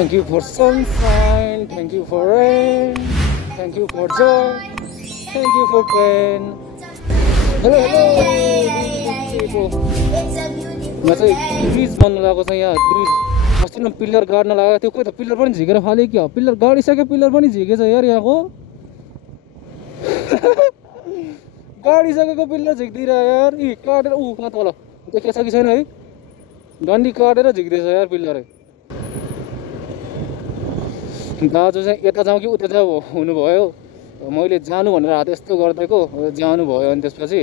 Thank you for sunshine, thank you for rain, thank you for joy, thank you for pain. Hello, hello. यहाँ चाहिँ bridge बन्नु लागेको छ यहाँ bridge अस्ति न पिलर गाड्न लाग्यो त्यो कोही त पिलर पनि झिकेर फाल्यो क्या पिलर गाडिसक्यो पिलर पनि झिकेछ यार यहाँको गाडिसकेको पिलर झिक्दिएर यार यी काटेर कहाँ तल देखेछ कि छैन है डन्डी काटेर झिक्दैछ यार पिलरै दाजु चाहिँ यता जाउँ कि उता जाऊ हुनुभयो मैले जानु भनेर हात यस्तो गरिदिएको जानु भयो अनि त्यसपछि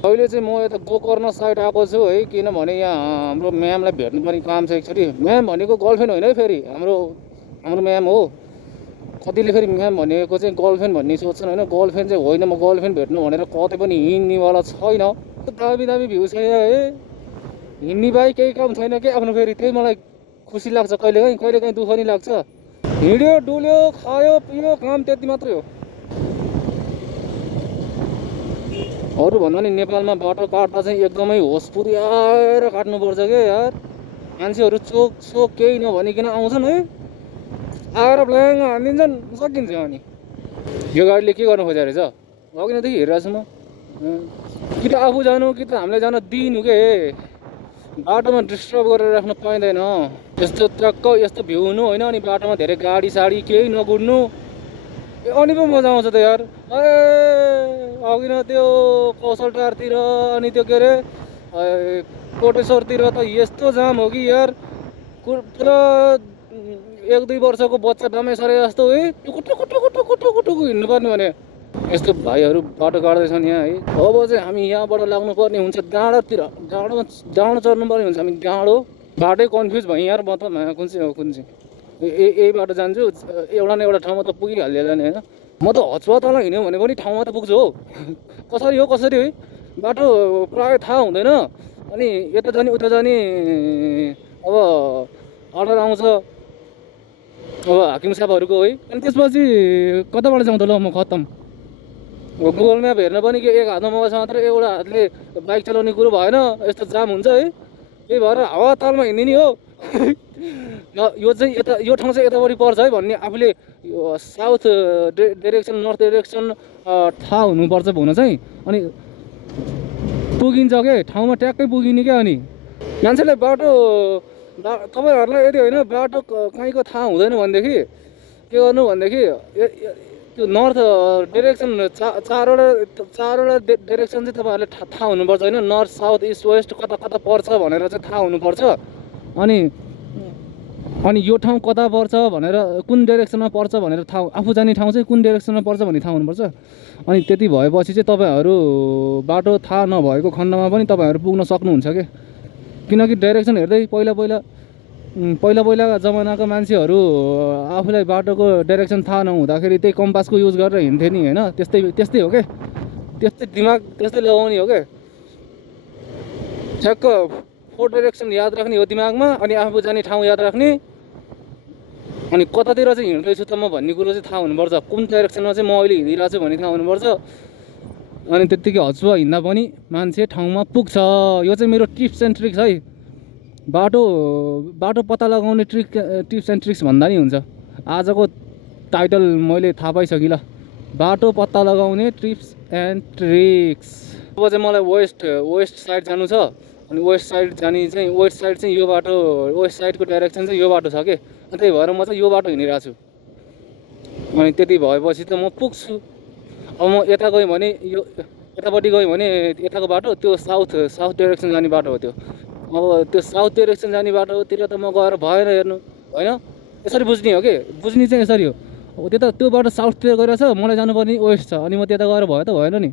अहिले चाहिँ म यता गोकर्ण साइड आएको छु है किनभने यहाँ हाम्रो म्यामलाई भेट्नुपर्ने काम छ एकचोटि म्याम भनेको गर्लफ्रेन्ड होइन है फेरि हाम्रो म्याम हो कतिले फेरि म्याम भनेको चाहिँ गर्लफ्रेन्ड भन्ने सोच्छन् होइन गर्लफ्रेन्ड चाहिँ होइन म गर्लफ्रेन्ड भेट्नु भनेर कतै पनि हिँड्नेवाला छैन दामी दामी भ्यू छ यहाँ है हिँड्ने बाहेक केही काम छैन कि आफ्नो फेरि त्यही मलाई खुसी लाग्छ कहिलेकाहीँ दुःख नि लाग्छ हिँड्यो डुल्यो खायो पियो काम त्यति मात्रै हो अरू भन्दा नि नेपालमा बाटो काट्दा चाहिँ एकदमै होस पुर्याएर काट्नुपर्छ क्या यार मान्छेहरू चोक केही नभनिकन आउँछन् है आएर ब्ल्याङ हानिदिन्छन् सकिन्छ अनि यो गाडीले के गर्नु खोजेको रहेछ अघि नदेखि हेरिरहेको छु म कि त आफू जानु कि त हामीलाई जान दिनु के बाटोमा डिस्टर्ब गरेर राख्नु पाइँदैन यस्तो ट्रक्क यस्तो भ्यू हुनु होइन अनि बाटोमा धेरै गाडी साडी केही नगुड्नु अनि पो मजा आउँछ त यार अघि न त्यो कौशल टारतिर अनि त्यो के अरे कोटेश्वरतिर त यस्तो जाम हो कि यार पुरा 1-2 वर्षको बच्चा डमेसरे जस्तो है टुकुटुकुटुकुटुकुटुकुटुकु हिँड्नुपर्ने भने यस्तो भाइहरू बाटो काट्दैछन् यहाँ है अब चाहिँ हामी यहाँबाट लाग्नुपर्ने हुन्छ डाँडो चढ्नुपर्ने हुन्छ हामी डाँडो बाटै कन्फ्युज भएँ यार म त कुन चाहिँ हो कुन चाहिँ यही बाटो जान्छु एउटा न एउटा ठाउँमा त पुगिहाल्यो नि होइन म त हचुवा तल हिँड्यो भने पनि ठाउँमा त पुग्छु हो कसरी है बाटो प्रायः थाहा हुँदैन अनि यता जाने उता जाने अब अर्डर आउँछ अब हाकिम साहबहरूको है अनि त्यसपछि कताबाट जाउँ त ल म खत्तम गुगल म्याप हेर्न पनि के एक हातमा मोबाइल मात्र एउटा हातले बाइक चलाउने कुरो भएन यस्तो जाम हुन्छ है त्यही भएर हावा तालमा हिँड्ने नि हो यो चाहिँ यता यो ठाउँ चाहिँ यतापट्टि पर्छ है भन्ने आफूले साउथ डाइरेक्सन नर्थ डाइरेक्सन थाहा हुनुपर्छ हुन चाहिँ अनि पुगिन्छ के ठाउँमा ट्याक्कै पुगिने क्या अनि मान्छेले बाटो तपाईँहरूलाई यदि होइन बाटो कहीँको थाहा हुँदैन भनेदेखि के गर्नु भनेदेखि त्यो नर्थ डाइरेक्सन चारवटा डाइरेक्सन चाहिँ तपाईँहरूले थाहा हुनुपर्छ होइन नर्थ साउथ इस्ट वेस्ट कता कता पर्छ भनेर चाहिँ थाहा हुनुपर्छ अनि यो ठाउँ कता पर्छ भनेर कुन डाइरेक्सनमा पर्छ भनेर थाहा आफू जाने ठाउँ चाहिँ कुन डाइरेक्सनमा पर्छ भन्ने थाहा हुनुपर्छ अनि त्यति भएपछि चाहिँ तपाईँहरू बाटो थाहा नभएको खण्डमा पनि तपाईँहरू पुग्न सक्नुहुन्छ के किनकि डाइरेक्सन हेर्दै पहिला जमानाको मान्छेहरू आफूलाई बाटोको डाइरेक्सन थाहा नहुँदाखेरि त्यही कम्पासको युज गरेर हिँड्थे नि होइन त्यस्तै हो के त्यस्तै दिमाग त्यस्तै लगाउने हो के ठ्याक्क 4 डाइरेक्सन याद राख्ने हो दिमागमा अनि आफू जाने ठाउँ याद राख्ने अनि कतातिर चाहिँ हिँड्दैछु त म भन्ने कुरो चाहिँ थाहा हुनुपर्छ कुन डाइरेक्सनमा चाहिँ म अहिले हिँडिरहेको छु भन्ने थाहा हुनुपर्छ अनि त्यत्तिकै हचुवा हिँड्दा पनि मान्छे ठाउँमा पुग्छ यो चाहिँ मेरो टिप्स एन्ड ट्रिक्स है बाटो पत्ता लगाउने टिप्स एन्ड ट्रिक्स भन्दा नि हुन्छ आजको टाइटल मैले थाहा पाइसकेँ ल बाटो पत्ता लगाउने टिप्स एन्ड ट्रिक्स अब चाहिँ मलाई वेस्ट साइड जानु छ अनि वेस्ट साइड चाहिँ यो बाटो वेस्ट साइडको डाइरेक्सन चाहिँ यो बाटो छ के त्यही भएर म चाहिँ यो बाटो हिँडिरहेको छु अनि त्यति भएपछि त म पुग्छु अब म यता गएँ भने यो यतापट्टि गएँ भने यताको बाटो त्यो साउथ डाइरेक्सन जाने बाटो हो त्यो अब त्यो साउथ डाइरेक्सन जाने बाटोतिर त म गएर भएन हेर्नु होइन यसरी बुझ्ने हो कि बुझ्ने चाहिँ यसरी हो अब त्यो बाटो साउथतिर गइरहेछ मलाई जानुपर्ने वेस्ट छ अनि म त्यता गएर भयो त भएन नि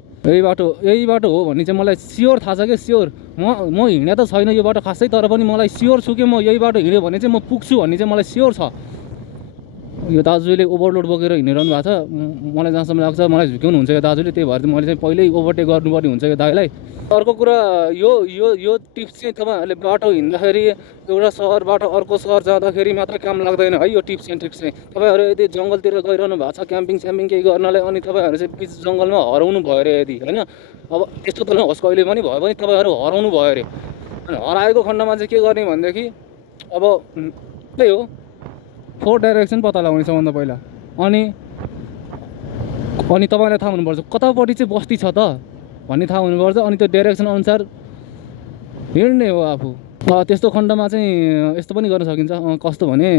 यही बाटो हो भन्ने चाहिँ मलाई स्योर थाहा छ कि स्योर म हिँड्ने त छैन यो बाटो खासै तर पनि मलाई स्योर छु कि म यही बाटो हिँड्यो भने चाहिँ म पुग्छु भन्ने चाहिँ मलाई स्योर छ यो दाजुले ओभरलोड बोकेर हिँडिरहनु भएको छ मलाई जहाँसम्म लाग्छ मलाई झुक्याउनुहुन्छ यो दाजुले त्यही भएर मैले चाहिँ पहिल्यै ओभरटेक गर्नुपर्ने हुन्छ यो दाइलाई अर्को कुरा यो टिप्स चाहिँ तपाईँहरूले बाटो हिँड्दाखेरि एउटा सहरबाट अर्को सहर जाँदाखेरि मात्रै काम लाग्दैन है यो टिप्स एन्ड ट्रिक्स चाहिँ तपाईँहरू यदि जङ्गलतिर गइरहनु भएको छ क्याम्पिङ केही गर्नलाई अनि तपाईँहरू चाहिँ बिच जङ्गलमा हराउनु भयो अरे यदि होइन अब यस्तो त नहोस् कहिले पनि भयो भने तपाईँहरू हराउनु भयो अरे अनि हराएको खण्डमा चाहिँ के गर्ने भनेदेखि अब त्यही हो 4 डाइरेक्सन पत्ता लगाउने सबभन्दा पहिला। अनि तपाईँलाई थाहा हुनुपर्छ कतापट्टि चाहिँ बस्ती छ त भन्ने थाहा हुनुपर्छ। अनि त्यो डाइरेक्सन अनुसार हिँड्ने हो आफू। त्यस्तो खण्डमा चाहिँ यस्तो पनि गर्न सकिन्छ। कस्तो भने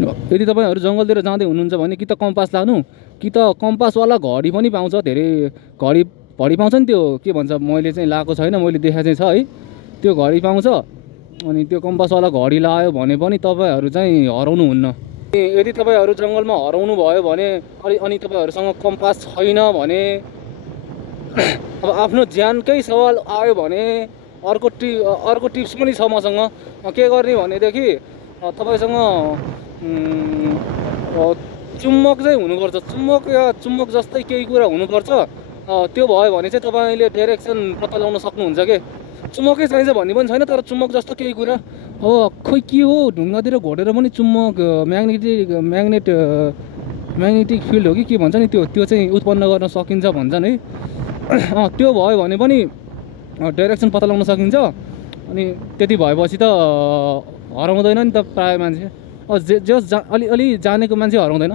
यदि तपाईँहरू जङ्गलतिर जाँदै हुनुहुन्छ भने कि त कम्पास लानु, कि त कम्पासवाला घडी पनि पाउँछ। धेरै घडी पाउँछ नि, त्यो के भन्छ मैले चाहिँ लाएको छैन, मैले देखाएको चाहिँ छ है, त्यो घडी पाउँछ। अनि त्यो कम्पासवाला घडी लायो भने पनि तपाईँहरू चाहिँ हराउनुहुन्न। यदि तपाईँहरू जङ्गलमा हराउनु भयो भने अनि तपाईँहरूसँग कम्पास छैन भने अब आफ्नो ज्यानकै सवाल आयो भने अर्को टिप्स पनि छ मसँग। के गर्ने भनेदेखि तपाईँसँग चुम्बक चाहिँ हुनुपर्छ। चुम्बक जस्तै केही कुरा हुनुपर्छ। त्यो भयो भने चाहिँ तपाईँले डाइरेक्सन पत्ता लगाउन सक्नुहुन्छ। के चुम्बकै चाहिन्छ भन्ने पनि छैन, तर चुम्बक जस्तो केही कुरा। अब खोइ के हो, ढुङ्गातिर घोटेर पनि चुम्बक म्याग्नेटिक फिल्ड हो कि के भन्छ नि, त्यो चाहिँ उत्पन्न गर्न सकिन्छ भन्छन् है। त्यो भयो भने पनि डाइरेक्सन पत्ता लगाउन सकिन्छ। अनि त्यति भएपछि त हराउँदैन नि त प्रायः मान्छे। अलि जानेको मान्छे हराउँदैन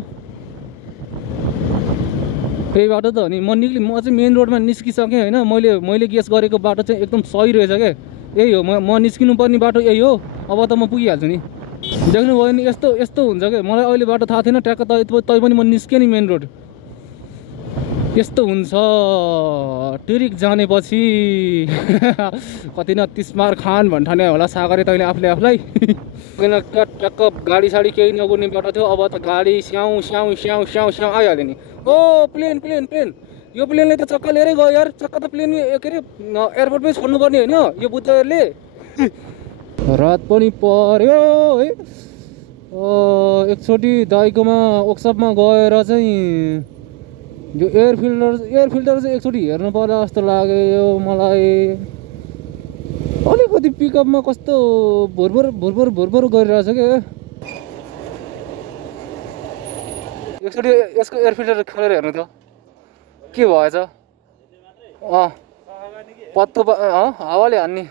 त्यही बाटो त। अनि म चाहिँ मेन रोडमा निस्किसकेँ होइन। मैले गेस गरेको बाटो चाहिँ एकदम सही रहेछ क्या। यही हो, म निस्किनु पर्ने बाटो यही हो। अब त म पुगिहाल्छु नि। देख्नुभयो नि यस्तो हुन्छ क्या। मलाई अहिले बाटो थाहा थिएन, ट्याक्क तै पनि म निस्केँ नि मेन रोड। यस्तो हुन्छ ट्रिक जानेपछि। कति न तिस्मार खान भन्ठाने होला सागरे तैँले आफूलाई। किन ट्याक्क गाडी साडी केही नगुर्ने बाटो थियो। अब त गाडी स्याउ आइहाल्यो नि। ओ प्लेन यो प्लेनले त चक्का लिएरै गयो यार। चक्का त प्लेन के अरे एयरपोर्टमै छोड्नुपर्ने होइन यो बुद्धहरूले। रात पनि पर्यो है। एकचोटि दाइकोमा वर्कसपमा गएर चाहिँ यो एयर फिल्टर चाहिँ एकचोटि हेर्नु पर्ला जस्तो लाग्यो मलाई। अलिकति पिकअपमा कस्तो भोरभोर गरिरहेछ क्या। एकचोटि यसको एयर फिल्टर खोलेर हेर्नु त के भएछ। पत्तो हावाले हान्ने।